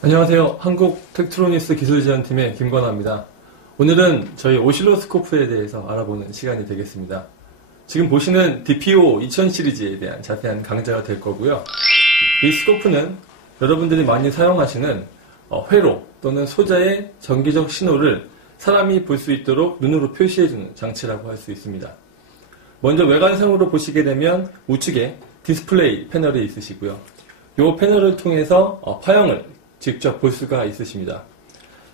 안녕하세요. 한국 텍트로니스 기술지원팀의 김건아입니다. 오늘은 저희 오실로스코프에 대해서 알아보는 시간이 되겠습니다. 지금 보시는 DPO 2000 시리즈에 대한 자세한 강좌가 될 거고요. 이 스코프는 여러분들이 많이 사용하시는 회로 또는 소자의 정기적 신호를 사람이 볼 수 있도록 눈으로 표시해주는 장치라고 할 수 있습니다. 먼저 외관상으로 보시게 되면 우측에 디스플레이 패널이 있으시고요. 이 패널을 통해서 파형을 직접 볼 수가 있으십니다.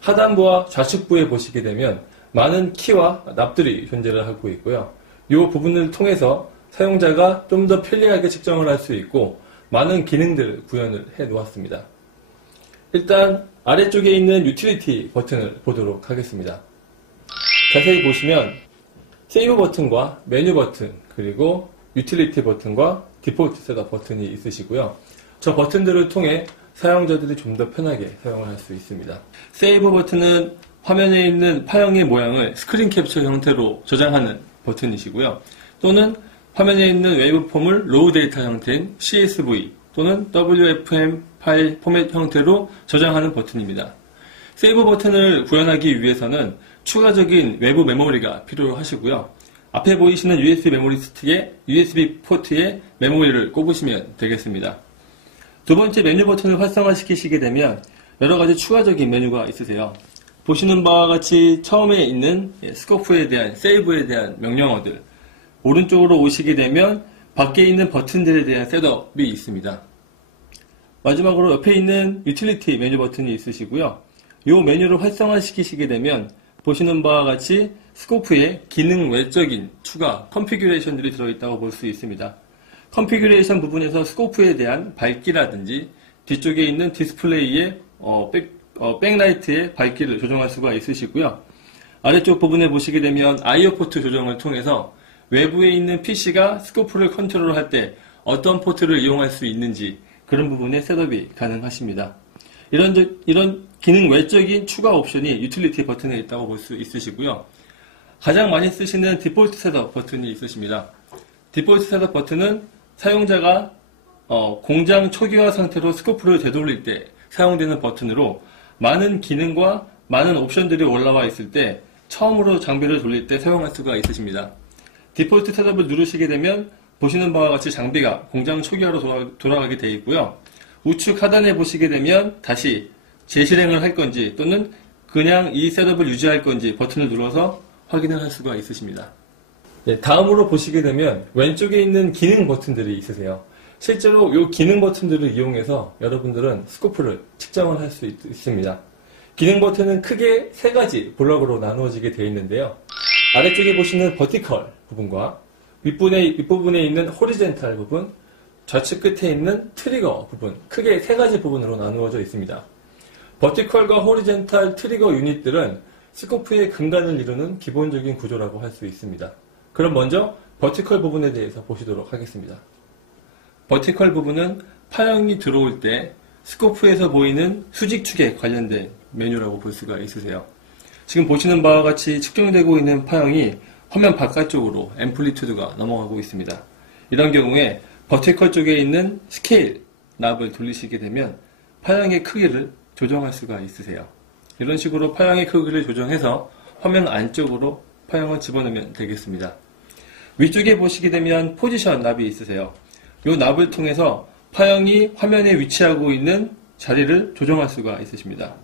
하단부와 좌측부에 보시게 되면 많은 키와 납들이 존재를 하고 있고요. 이 부분을 통해서 사용자가 좀 더 편리하게 측정을 할 수 있고 많은 기능들을 구현을 해 놓았습니다. 일단 아래쪽에 있는 유틸리티 버튼을 보도록 하겠습니다. 자세히 보시면 세이브 버튼과 메뉴 버튼 그리고 유틸리티 버튼과 디폴트 셋업 버튼이 있으시고요. 저 버튼들을 통해 사용자들이 좀 더 편하게 사용을 할 수 있습니다. 세이브 버튼은 화면에 있는 파형의 모양을 스크린 캡처 형태로 저장하는 버튼이시고요. 또는 화면에 있는 웨이브폼을 로우 데이터 형태인 CSV 또는 WFM 파일 포맷 형태로 저장하는 버튼입니다. 세이브 버튼을 구현하기 위해서는 추가적인 외부 메모리가 필요하시고요. 앞에 보이시는 USB 메모리 스틱에 USB 포트에 메모리를 꼽으시면 되겠습니다. 두 번째 메뉴 버튼을 활성화시키시게 되면 여러가지 추가적인 메뉴가 있으세요. 보시는 바와 같이 처음에 있는 스코프에 대한 세이브에 대한 명령어들, 오른쪽으로 오시게 되면 밖에 있는 버튼들에 대한 셋업이 있습니다. 마지막으로 옆에 있는 유틸리티 메뉴 버튼이 있으시고요. 이 메뉴를 활성화시키시게 되면 보시는 바와 같이 스코프에 기능 외적인 추가 컨피규레이션들이 들어있다고 볼 수 있습니다. 컨피규레이션 부분에서 스코프에 대한 밝기라든지 뒤쪽에 있는 디스플레이의 백라이트의 밝기를 조정할 수가 있으시고요. 아래쪽 부분에 보시게 되면 IO 포트 조정을 통해서 외부에 있는 PC가 스코프를 컨트롤할 때 어떤 포트를 이용할 수 있는지 그런 부분의 셋업이 가능하십니다. 이런 기능 외적인 추가 옵션이 유틸리티 버튼에 있다고 볼 수 있으시고요. 가장 많이 쓰시는 디폴트 셋업 버튼이 있으십니다. 디폴트 셋업 버튼은 사용자가 공장 초기화 상태로 스코프를 되돌릴 때 사용되는 버튼으로 많은 기능과 많은 옵션들이 올라와 있을 때 처음으로 장비를 돌릴 때 사용할 수가 있으십니다. 디폴트 셋업을 누르시게 되면 보시는 바와 같이 장비가 공장 초기화로 돌아가게 되어 있고요. 우측 하단에 보시게 되면 다시 재실행을 할 건지 또는 그냥 이 셋업을 유지할 건지 버튼을 눌러서 확인을 할 수가 있으십니다. 다음으로 보시게 되면 왼쪽에 있는 기능 버튼들이 있으세요. 실제로 이 기능 버튼들을 이용해서 여러분들은 스코프를 측정을 할 수 있습니다. 기능 버튼은 크게 세 가지 블럭으로 나누어지게 되어 있는데요. 아래쪽에 보시는 버티컬 부분과 윗부분에 있는 호리젠탈 부분, 좌측 끝에 있는 트리거 부분, 크게 세 가지 부분으로 나누어져 있습니다. 버티컬과 호리젠탈 트리거 유닛들은 스코프의 근간을 이루는 기본적인 구조라고 할 수 있습니다. 그럼 먼저 버티컬 부분에 대해서 보시도록 하겠습니다. 버티컬 부분은 파형이 들어올 때 스코프에서 보이는 수직축에 관련된 메뉴라고 볼 수가 있으세요. 지금 보시는 바와 같이 측정되고 있는 파형이 화면 바깥쪽으로 앰플리튜드가 넘어가고 있습니다. 이런 경우에 버티컬 쪽에 있는 스케일 납을 돌리시게 되면 파형의 크기를 조정할 수가 있으세요. 이런 식으로 파형의 크기를 조정해서 화면 안쪽으로 파형을 집어넣으면 되겠습니다. 위쪽에 보시게 되면 포지션 납이 있으세요. 이 납을 통해서 파형이 화면에 위치하고 있는 자리를 조정할 수가 있으십니다.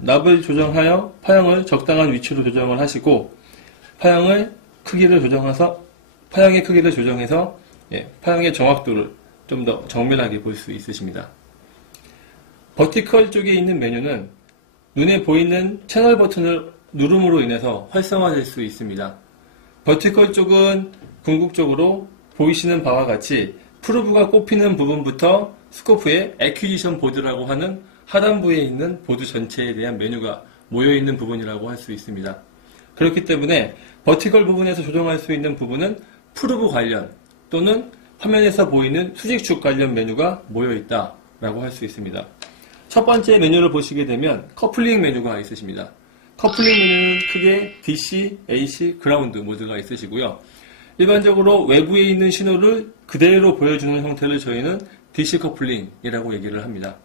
납을 조정하여 파형을 적당한 위치로 조정을 하시고 파형의 크기를 조정해서 파형의 정확도를 좀 더 정밀하게 볼 수 있으십니다. 버티컬 쪽에 있는 메뉴는 눈에 보이는 채널 버튼을 누름으로 인해서 활성화될 수 있습니다. 버티컬 쪽은 궁극적으로 보이시는 바와 같이 프로브가 꼽히는 부분부터 스코프의 애퀴지션 보드라고 하는 하단부에 있는 보드 전체에 대한 메뉴가 모여있는 부분이라고 할 수 있습니다. 그렇기 때문에 버티컬 부분에서 조정할 수 있는 부분은 프로브 관련 또는 화면에서 보이는 수직축 관련 메뉴가 모여있다라고 할 수 있습니다. 첫 번째 메뉴를 보시게 되면 커플링 메뉴가 있으십니다. 커플링 메뉴는 크게 DC, AC, 그라운드 모드가 있으시고요. 일반적으로 외부에 있는 신호를 그대로 보여주는 형태를 저희는 DC 커플링이라고 얘기를 합니다.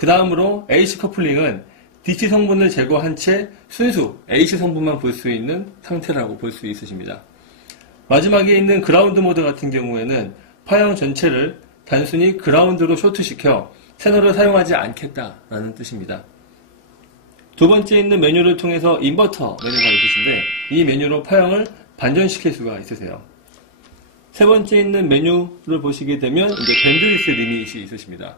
그 다음으로 AC 커플링은 DC 성분을 제거한 채 순수 AC 성분만 볼 수 있는 상태라고 볼 수 있으십니다. 마지막에 있는 그라운드 모드 같은 경우에는 파형 전체를 단순히 그라운드로 쇼트시켜 채널을 사용하지 않겠다라는 뜻입니다. 두 번째 있는 메뉴를 통해서 인버터 메뉴가 있으신데 이 메뉴로 파형을 반전시킬 수가 있으세요. 세 번째 있는 메뉴를 보시게 되면 이제 밴드위스 리밋이 있으십니다.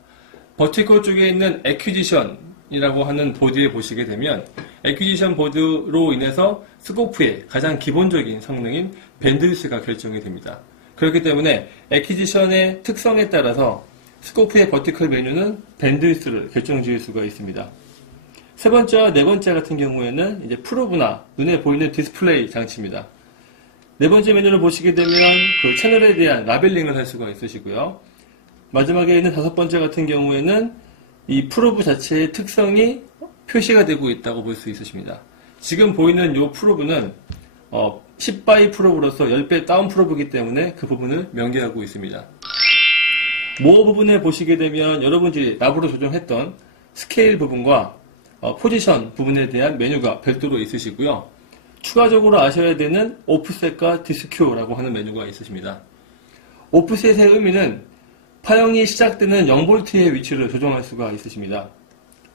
버티컬 쪽에 있는 애퀴지션이라고 하는 보드에 보시게 되면 애퀴지션 보드로 인해서 스코프의 가장 기본적인 성능인 밴드위스가 결정이 됩니다. 그렇기 때문에 애퀴지션의 특성에 따라서 스코프의 버티컬 메뉴는 밴드위스를 결정 지을 수가 있습니다. 세 번째와 네 번째 같은 경우에는 이제 프로브나 눈에 보이는 디스플레이 장치입니다. 네 번째 메뉴를 보시게 되면 그 채널에 대한 라벨링을 할 수가 있으시고요. 마지막에 있는 다섯 번째 같은 경우에는 이 프로브 자체의 특성이 표시가 되고 있다고 볼 수 있으십니다. 지금 보이는 이 프로브는 10바이 프로브로서 10배 다운 프로브이기 때문에 그 부분을 명기하고 있습니다. 모어 부분에 보시게 되면 여러분들이 납으로 조정했던 스케일 부분과 포지션 부분에 대한 메뉴가 별도로 있으시고요. 추가적으로 아셔야 되는 오프셋과 디스큐라고 하는 메뉴가 있으십니다. 오프셋의 의미는 파형이 시작되는 0V의 위치를 조정할 수가 있으십니다.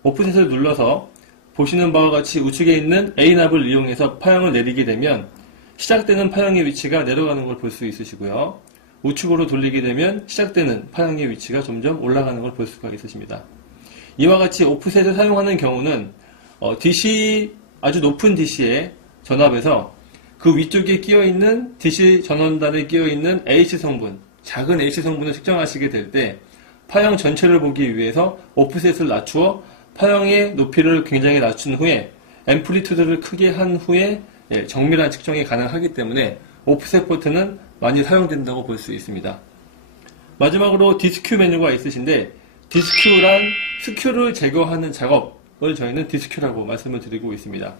오프셋을 눌러서 보시는 바와 같이 우측에 있는 A납을 이용해서 파형을 내리게 되면 시작되는 파형의 위치가 내려가는 걸 볼 수 있으시고요. 우측으로 돌리게 되면 시작되는 파형의 위치가 점점 올라가는 걸 볼 수가 있으십니다. 이와 같이 오프셋을 사용하는 경우는 DC, 아주 높은 DC의 전압에서 그 위쪽에 끼어있는 DC 전원단에 끼어있는 AC 성분, 작은 AC 성분을 측정하시게 될 때 파형 전체를 보기 위해서 오프셋을 낮추어 파형의 높이를 굉장히 낮춘 후에 앰플리튜드를 크게 한 후에 정밀한 측정이 가능하기 때문에 오프셋 버튼은 많이 사용된다고 볼 수 있습니다. 마지막으로 디스큐 메뉴가 있으신데 디스큐란 스큐를 제거하는 작업을 저희는 디스큐라고 말씀을 드리고 있습니다.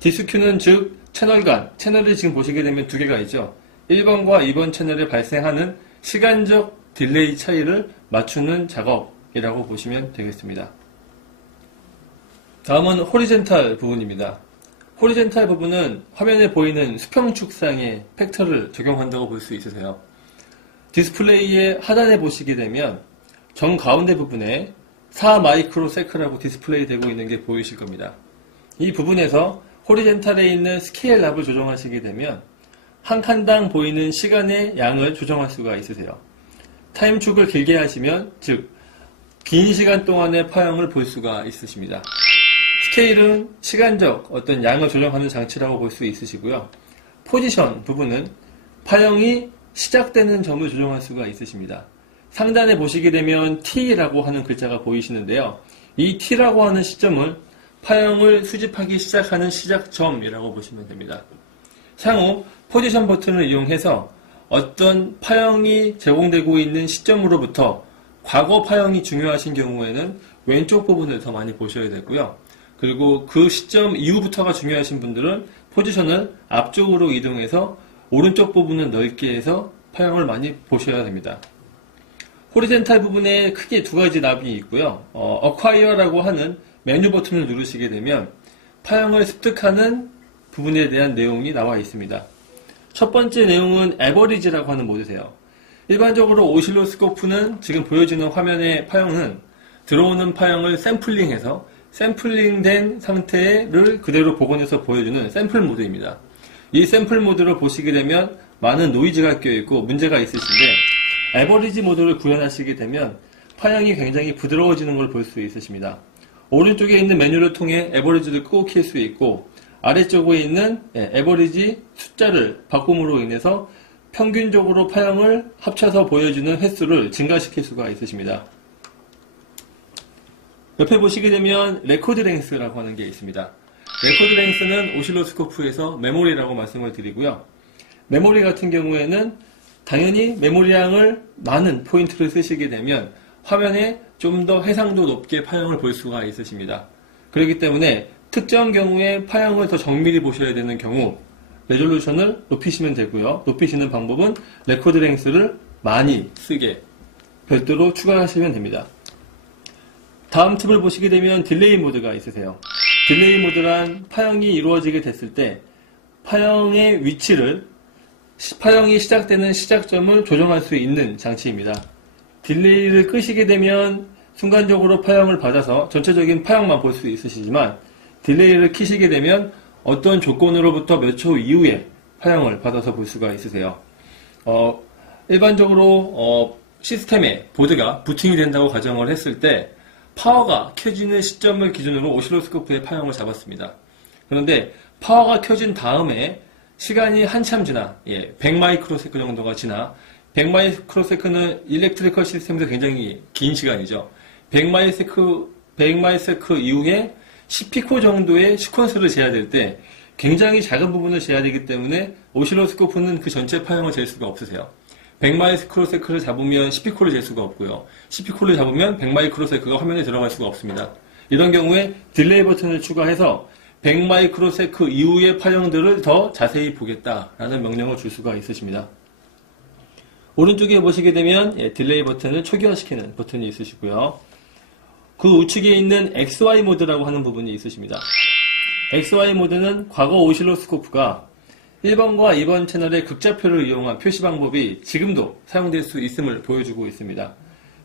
디스큐는 즉 채널 간, 채널을 지금 보시게 되면 두 개가 있죠. 1번과 2번 채널에 발생하는 시간적 딜레이 차이를 맞추는 작업이라고 보시면 되겠습니다. 다음은 호리젠탈 부분입니다. 호리젠탈 부분은 화면에 보이는 수평축상의 팩터를 적용한다고 볼 수 있으세요. 디스플레이의 하단에 보시게 되면 정 가운데 부분에 4 마이크로세크라고 디스플레이 되고 있는 게 보이실 겁니다. 이 부분에서 호리젠탈에 있는 스케일 납을 조정하시게 되면 한 칸당 보이는 시간의 양을 조정할 수가 있으세요. 타임축을 길게 하시면 즉 긴 시간 동안의 파형을 볼 수가 있으십니다. 스케일은 시간적 어떤 양을 조정하는 장치라고 볼 수 있으시고요. 포지션 부분은 파형이 시작되는 점을 조정할 수가 있으십니다. 상단에 보시게 되면 T라고 하는 글자가 보이시는데요. 이 T라고 하는 시점을 파형을 수집하기 시작하는 시작점이라고 보시면 됩니다. 향후 포지션 버튼을 이용해서 어떤 파형이 제공되고 있는 시점으로부터 과거 파형이 중요하신 경우에는 왼쪽 부분을 더 많이 보셔야 되고요. 그리고 그 시점 이후부터가 중요하신 분들은 포지션을 앞쪽으로 이동해서 오른쪽 부분을 넓게 해서 파형을 많이 보셔야 됩니다. 호리젠탈 부분에 크게 두 가지 납이 있고요. Acquire라고 하는 메뉴 버튼을 누르시게 되면 파형을 습득하는 부분에 대한 내용이 나와 있습니다. 첫 번째 내용은 Average라고 하는 모드세요. 일반적으로 오실로스코프는 지금 보여지는 화면의 파형은 들어오는 파형을 샘플링해서 샘플링된 상태를 그대로 복원해서 보여주는 샘플 모드입니다. 이 샘플 모드를 보시게 되면 많은 노이즈가 껴있고 문제가 있으신데 에버리지 모드를 구현하시게 되면 파형이 굉장히 부드러워지는 걸 볼 수 있으십니다. 오른쪽에 있는 메뉴를 통해 에버리지를 끄고 킬 수 있고 아래쪽에 있는 에버리지 숫자를 바꿈으로 인해서 평균적으로 파형을 합쳐서 보여주는 횟수를 증가시킬 수가 있으십니다. 옆에 보시게 되면 레코드 랭스라고 하는 게 있습니다. 레코드 랭스는 오실로스코프에서 메모리라고 말씀을 드리고요. 메모리 같은 경우에는 당연히 메모리량을 많은 포인트를 쓰시게 되면 화면에 좀 더 해상도 높게 파형을 볼 수가 있으십니다. 그렇기 때문에 특정 경우에 파형을 더 정밀히 보셔야 되는 경우 레졸루션을 높이시면 되고요. 높이시는 방법은 레코드 랭스를 많이 쓰게 별도로 추가하시면 됩니다. 다음 팁을 보시게 되면 딜레이 모드가 있으세요. 딜레이 모드란 파형이 이루어지게 됐을 때 파형의 위치를 파형이 시작되는 시작점을 조정할 수 있는 장치입니다. 딜레이를 끄시게 되면 순간적으로 파형을 받아서 전체적인 파형만 볼 수 있으시지만 딜레이를 켜시게 되면 어떤 조건으로부터 몇 초 이후에 파형을 받아서 볼 수가 있으세요. 일반적으로 시스템에 보드가 부팅이 된다고 가정을 했을 때 파워가 켜지는 시점을 기준으로 오실로스코프의 파형을 잡았습니다. 그런데 파워가 켜진 다음에 시간이 한참 지나 100마이크로세컨 정도가 지나 100마이크로세컨은 일렉트리컬 시스템에서 굉장히 긴 시간이죠. 100마이크로세컨 이후에 10피코 정도의 시퀀스를 재야 될 때 굉장히 작은 부분을 재야 되기 때문에 오실로스코프는 그 전체 파형을 잴 수가 없으세요. 100마이크로세컨을 잡으면 10피코를 잴 수가 없고요. 10피코를 잡으면 100마이크로세컨가 화면에 들어갈 수가 없습니다. 이런 경우에 딜레이 버튼을 추가해서 100마이크로세컨 이후의 파형들을 더 자세히 보겠다라는 명령을 줄 수가 있으십니다. 오른쪽에 보시게 되면 딜레이 버튼을 초기화시키는 버튼이 있으시고요. 그 우측에 있는 XY 모드라고 하는 부분이 있으십니다. XY 모드는 과거 오실로스코프가 1번과 2번 채널의 극좌표를 이용한 표시 방법이 지금도 사용될 수 있음을 보여주고 있습니다.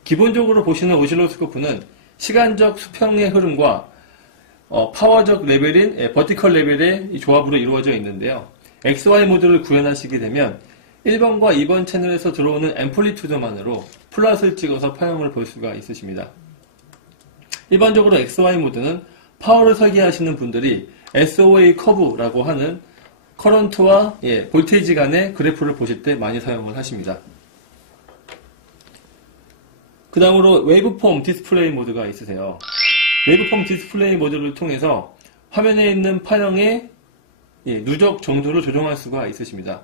기본적으로 보시는 오실로스코프는 시간적 수평의 흐름과 파워적 레벨인 버티컬 레벨의 조합으로 이루어져 있는데요. XY 모드를 구현하시게 되면 1번과 2번 채널에서 들어오는 앰플리튜드만으로 플랫을 찍어서 파형을 볼 수가 있으십니다. 일반적으로 XY 모드는 파워를 설계하시는 분들이 SOA 커브라고 하는 커런트와 볼테이지 간의 그래프를 보실 때 많이 사용을 하십니다. 그 다음으로 웨이브폼 디스플레이 모드가 있으세요. 웨이브폼 디스플레이 모드를 통해서 화면에 있는 파형의 누적 정도를 조정할 수가 있으십니다.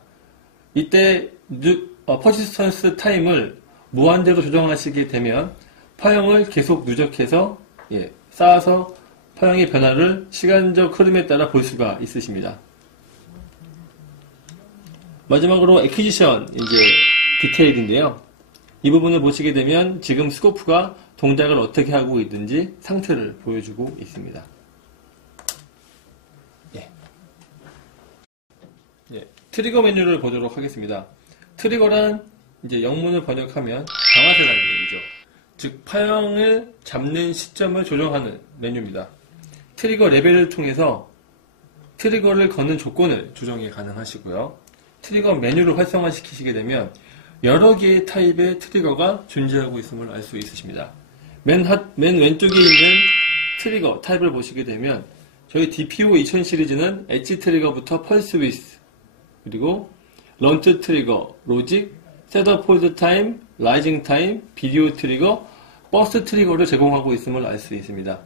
이때 퍼시스턴스 타임을 무한대로 조정하시게 되면 파형을 계속 누적해서 쌓아서 파형의 변화를 시간적 흐름에 따라 볼 수가 있으십니다. 마지막으로 액퀴지션 디테일인데요. 이 부분을 보시게 되면 지금 스코프가 동작을 어떻게 하고 있는지 상태를 보여주고 있습니다. 트리거 메뉴를 보도록 하겠습니다. 트리거란 영문을 번역하면 방아쇠라는 얘기죠. 즉 파형을 잡는 시점을 조정하는 메뉴입니다. 트리거 레벨을 통해서 트리거를 거는 조건을 조정이 가능하시고요. 트리거 메뉴를 활성화시키시게 되면 여러 개의 타입의 트리거가 존재하고 있음을 알 수 있으십니다. 맨 왼쪽에 있는 트리거 타입을 보시게 되면 저희 DPO 2000 시리즈는 엣지 트리거부터 펄스 위스, 그리고 런트 트리거, 로직, 셋업 홀드 타임, 라이징 타임, 비디오 트리거, 버스 트리거를 제공하고 있음을 알 수 있습니다.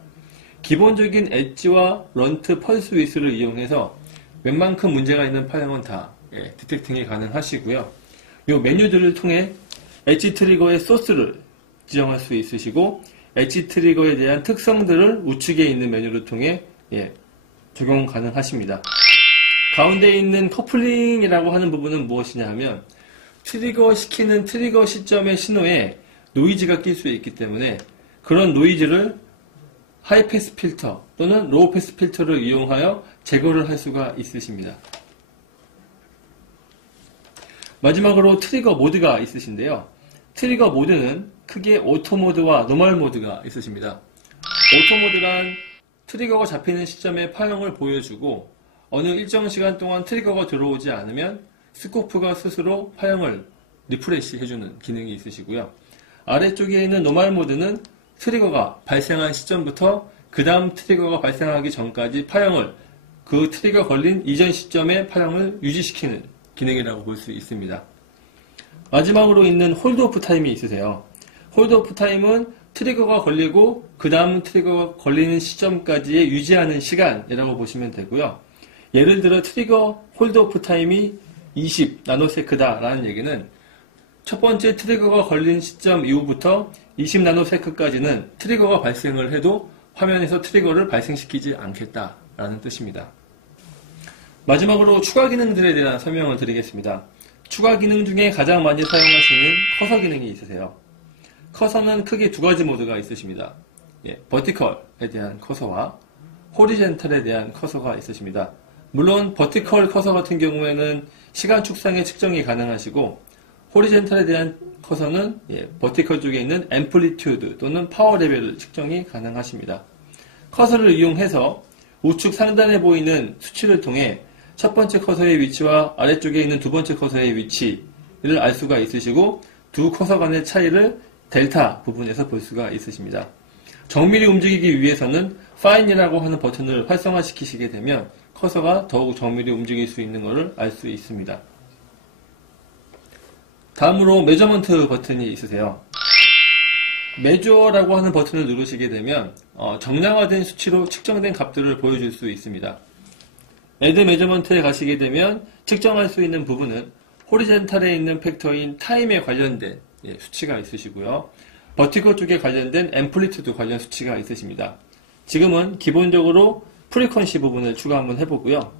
기본적인 엣지와 런트, 펄스 위스를 이용해서 웬만큼 문제가 있는 파형은 다 디텍팅이 가능하시고요. 이 메뉴들을 통해 엣지 트리거의 소스를 지정할 수 있으시고 엣지 트리거에 대한 특성들을 우측에 있는 메뉴를 통해 적용 가능하십니다. 가운데 있는 커플링이라고 하는 부분은 무엇이냐 하면 트리거 시키는 트리거 시점의 신호에 노이즈가 낄 수 있기 때문에 그런 노이즈를 하이패스 필터 또는 로우 패스 필터를 이용하여 제거를 할 수가 있으십니다. 마지막으로 트리거 모드가 있으신데요. 트리거 모드는 크게 오토 모드와 노멀 모드가 있으십니다. 오토 모드란 트리거가 잡히는 시점에 파형을 보여주고 어느 일정 시간 동안 트리거가 들어오지 않으면 스코프가 스스로 파형을 리프레시 해주는 기능이 있으시고요. 아래쪽에 있는 노멀 모드는 트리거가 발생한 시점부터 그 다음 트리거가 발생하기 전까지 파형을 그 트리거 걸린 이전 시점의 파형을 유지시키는 기능이라고 볼 수 있습니다. 마지막으로 있는 홀드 오프 타임이 있으세요. 홀드 오프 타임은 트리거가 걸리고 그 다음 트리거가 걸리는 시점까지의 유지하는 시간이라고 보시면 되고요. 예를 들어 트리거 홀드 오프 타임이 20 나노세크다 라는 얘기는 첫 번째 트리거가 걸린 시점 이후부터 20 나노세크까지는 트리거가 발생을 해도 화면에서 트리거를 발생시키지 않겠다라는 뜻입니다. 마지막으로 추가 기능들에 대한 설명을 드리겠습니다. 추가 기능 중에 가장 많이 사용하시는 커서 기능이 있으세요. 커서는 크게 두 가지 모드가 있으십니다. 버티컬에 대한 커서와 호리젠탈에 대한 커서가 있으십니다. 물론 버티컬 커서 같은 경우에는 시간 축상의 측정이 가능하시고 호리젠탈에 대한 커서는 버티컬 쪽에 있는 앰플리튜드 또는 파워 레벨을 측정이 가능하십니다. 커서를 이용해서 우측 상단에 보이는 수치를 통해 첫 번째 커서의 위치와 아래쪽에 있는 두 번째 커서의 위치를 알 수가 있으시고 두 커서 간의 차이를 델타 부분에서 볼 수가 있으십니다. 정밀히 움직이기 위해서는 Fine이라고 하는 버튼을 활성화시키시게 되면 커서가 더욱 정밀히 움직일 수 있는 것을 알 수 있습니다. 다음으로 메저먼트 버튼이 있으세요. 메저라고 하는 버튼을 누르시게 되면 정량화된 수치로 측정된 값들을 보여줄 수 있습니다. 애드 메저먼트에 가시게 되면 측정할 수 있는 부분은 호리젠탈에 있는 팩터인 타임에 관련된 수치가 있으시고요. 버티컬 쪽에 관련된 앰플리튜드 관련 수치가 있으십니다. 지금은 기본적으로 프리퀀시 부분을 추가 한번 해보고요.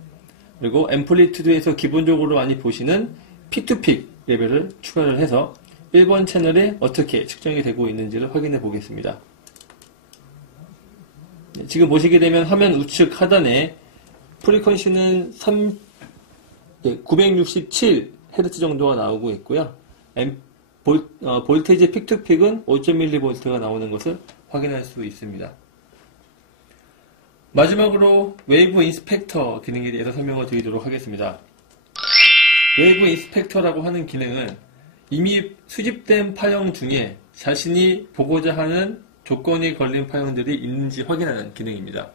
그리고 앰플리튜드에서 기본적으로 많이 보시는 픽투픽 레벨을 추가를 해서 1번 채널에 어떻게 측정이 되고 있는지를 확인해 보겠습니다. 지금 보시게 되면 화면 우측 하단에 프리퀀시는 967Hz 정도가 나오고 있고요. 볼테이지 픽투픽은 5.1V가 나오는 것을 확인할 수 있습니다. 마지막으로 웨이브 인스펙터 기능에 대해서 설명을 드리도록 하겠습니다. 웨이브 인스펙터라고 하는 기능은 이미 수집된 파형 중에 자신이 보고자 하는 조건이 걸린 파형들이 있는지 확인하는 기능입니다.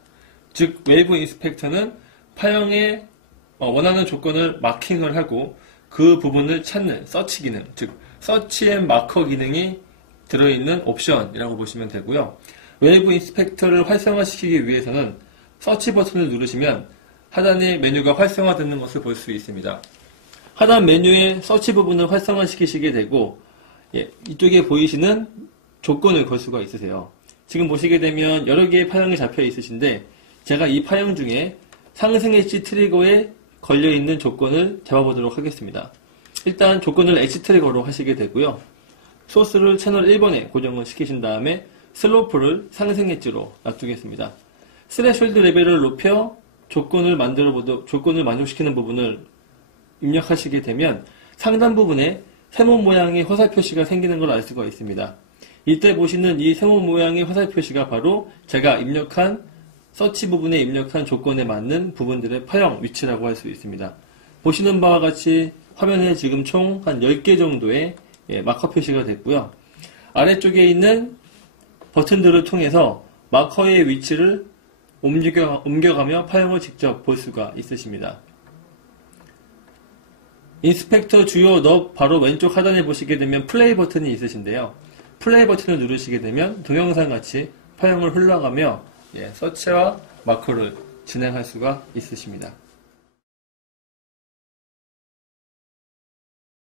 즉 웨이브 인스펙터는 파형에 원하는 조건을 마킹을 하고 그 부분을 찾는 서치 기능, 즉 서치 앤 마커 기능이 들어있는 옵션이라고 보시면 되고요. 웨이브 인스펙터를 활성화시키기 위해서는 서치 버튼을 누르시면 하단의 메뉴가 활성화되는 것을 볼 수 있습니다. 하단 메뉴의 서치 부분을 활성화시키시게 되고 이쪽에 보이시는 조건을 걸 수가 있으세요. 지금 보시게 되면 여러 개의 파형이 잡혀 있으신데 제가 이 파형 중에 상승 엣지 트리거에 걸려있는 조건을 잡아보도록 하겠습니다. 일단 조건을 엣지 트리거로 하시게 되고요. 소스를 채널 1번에 고정을 시키신 다음에 슬로프를 상승 엣지로 놔두겠습니다. 스레숄드 레벨을 높여 조건을 만족시키는 부분을 입력하시게 되면 상단 부분에 세모 모양의 화살 표시가 생기는 걸 알 수가 있습니다. 이때 보시는 이 세모 모양의 화살 표시가 바로 제가 입력한 서치 부분에 입력한 조건에 맞는 부분들의 파형 위치라고 할 수 있습니다. 보시는 바와 같이 화면에 지금 총 한 10개 정도의 마커 표시가 됐고요. 아래쪽에 있는 버튼들을 통해서 마커의 위치를 옮겨가며 파형을 직접 볼 수가 있으십니다. 인스펙터 주요 넙 바로 왼쪽 하단에 보시게 되면 플레이 버튼이 있으신데요. 플레이 버튼을 누르시게 되면 동영상 같이 파형을 흘러가며 서치와 마커를 진행할 수가 있으십니다.